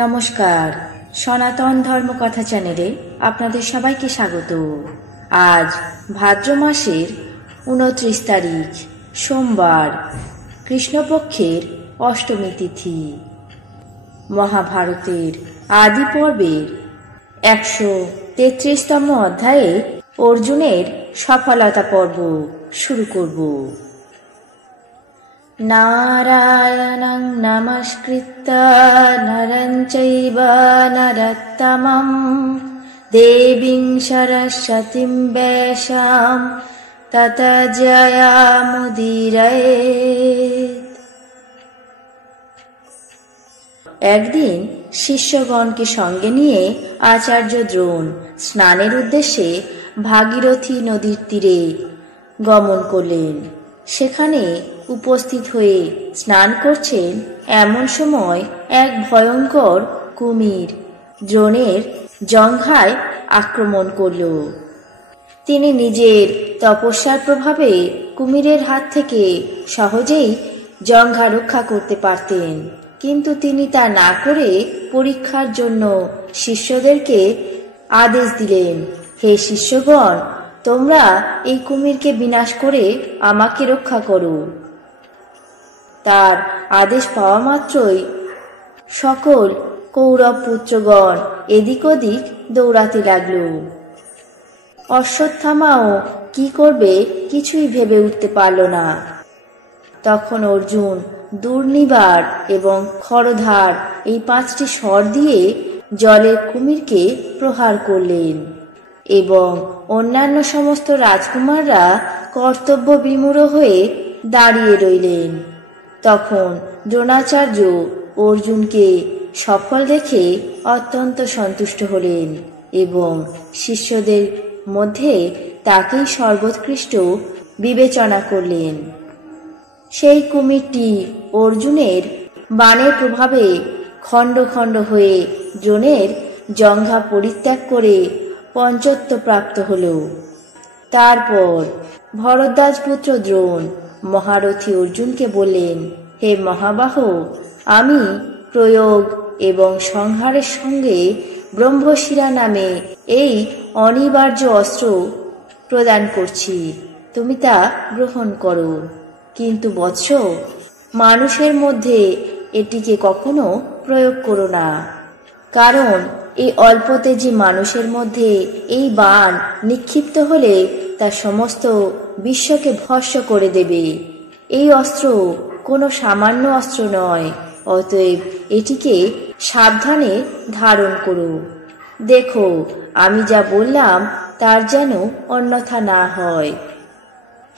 নমস্কার, সনাতন ধর্মকথা চ্যানেলে আপনাদের সবাইকে স্বাগত। আজ ভাদ্র মাসের 29 তারিখ সোমবার, কৃষ্ণপক্ষের অষ্টমী তিথি। মহাভারতের আদি পর্বের 133তম অধ্যায়ে অর্জুনের সফলতা পর্ব শুরু করব। নারায়ণং নমস্কৃত্য নরং চৈব নরোত্তমং দেবীং সরস্বতীং ব্যাসাং ততো জয়মুদীরয়েৎ। একদিন শিষ্যগণকে সঙ্গে নিয়ে আচার্য দ্রোণ স্নানের উদ্দেশ্যে ভাগীরথী নদীর তীরে গমন করলেন। সেখানে উপস্থিত হয়ে স্নান করছেন এমন সময় এক ভয়ঙ্কর কুমির দ্রোণের জঙ্ঘায় আক্রমণ করল। তিনি নিজের তপস্যার প্রভাবে কুমিরের হাত থেকে সহজেই জঙ্ঘা রক্ষা করতে পারতেন, কিন্তু তিনি তা না করে পরীক্ষার জন্য শিষ্যদেরকে আদেশ দিলেন, হে শিষ্যগণ, তোমরা এই কুমিরকে বিনাশ করে আমাকে রক্ষা করো। তার আদেশ পাওয়া মাত্রই সকল কৌরব পুত্রগণ এদিক ওদিক দৌড়াতে লাগল। অশ্বত্থামাও কি করবে কিছুই ভেবে উঠতে পারল না। তখন অর্জুন দুর্নিবার এবং খরধার এই 5টি স্বর দিয়ে জলের কুমিরকে প্রহার করলেন এবং অন্যান্য সমস্ত রাজকুমাররা কর্তব্য বিমূঢ় হয়ে দাঁড়িয়ে রইলেন। তখন দ্রোণাচার্য অর্জুনকে সফল দেখে অত্যন্ত সন্তুষ্ট হলেন এবং শিষ্যদের মধ্যে তাকেই সর্বোৎকৃষ্ট বিবেচনা করলেন। সেই কুমিরটি অর্জুনের বাণের প্রভাবে খণ্ড খণ্ড হয়ে দ্রোণের জঙ্ঘা পরিত্যাগ করে পঞ্চত্ব প্রাপ্ত হল। তারপর ভরদ্বাজ পুত্র দ্রোণ মহারথী অর্জুনকে বললেন, হে মহাবাহ, আমি প্রয়োগ এবং সংহারের সঙ্গে ব্রহ্মশিরা নামে এই অনিবার্য অস্ত্র প্রদান করছি, তুমি তা গ্রহণ করো। কিন্তু বৎস, মানুষের মধ্যে এটিকে কখনো প্রয়োগ করো না, কারণ এই অল্পতে যে মানুষের মধ্যে এই বাণ নিক্ষিপ্ত হলে তা সমস্ত বিশ্বকে ভস্ম করে দেবে। এই অস্ত্র কোনো সামান্য অস্ত্র নয়, অতএব এটিকে সাবধানে ধারণ করো। দেখো, আমি যা বললাম তার যেন অন্যথা না হয়।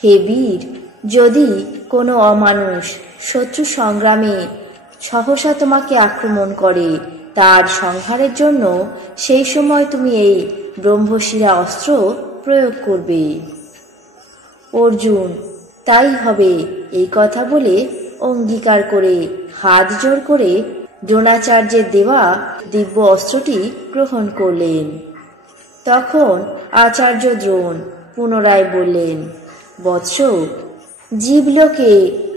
হে বীর, যদি কোনো অমানুষ শত্রু সংগ্রামে সহসা তোমাকে আক্রমণ করে, তার সংহারের জন্য সেই সময় তুমি এই ব্রহ্মশিরা অস্ত্র প্রয়োগ করবে। অর্জুন তাই হবে এই কথা বলে অঙ্গীকার করে হাত জোড় করে দ্রোণাচার্যের দেওয়া দিব্য অস্ত্রটি গ্রহণ করলেন। তখন আচার্য দ্রোণ পুনরায় বললেন, বৎস, জীবলোকে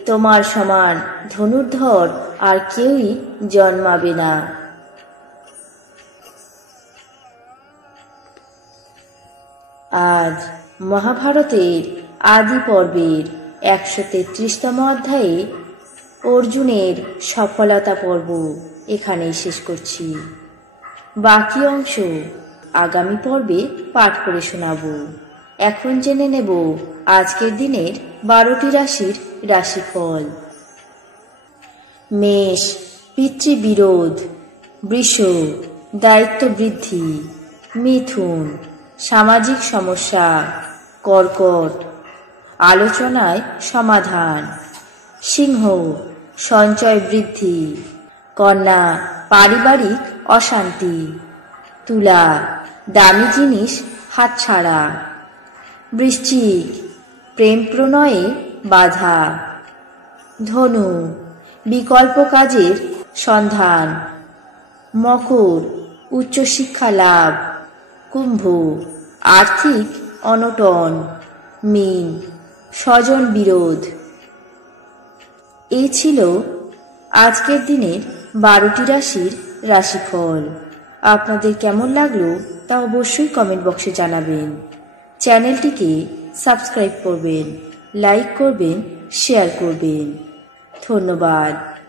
তোমার সমান ধনুর্ধর আর কেউই জন্মাবে না। আজ মহাভারতের আদি পর্বের 133তম অধ্যায়ে অর্জুনের সফলতা পর্ব এখানেই শেষ করছি। বাকি অংশ আগামী পর্বে পাঠ করে শোনাব। এখন জেনে নেব আজকের দিনের 12টি রাশির রাশিফল। মেষ, পিতৃবিরোধ। বৃষ, দায়িত্ব বৃদ্ধি। মিথুন, সামাজিক সমস্যা। কর্কট, আলোচনায় সমাধান। সিংহ, সঞ্চয় বৃদ্ধি। কন্যা, পারিবারিক অশান্তি। তুলা, দামি জিনিস হাতছাড়া। বৃশ্চিক, প্রেম প্রণয়ে বাধা। ধনু, বিকল্প কাজের সন্ধান। মকর, উচ্চশিক্ষা লাভ। কুম্ভ, আর্থিক অনটন। মীন, স্বজন বিরোধ। এই ছিল আজকের দিনের 12টি রাশির রাশিফল। আপনাদের কেমন লাগলো তা অবশ্যই কমেন্ট বক্সে জানাবেন। চ্যানেলটিকে সাবস্ক্রাইব করবেন, লাইক করবেন, শেয়ার করবেন। ধন্যবাদ।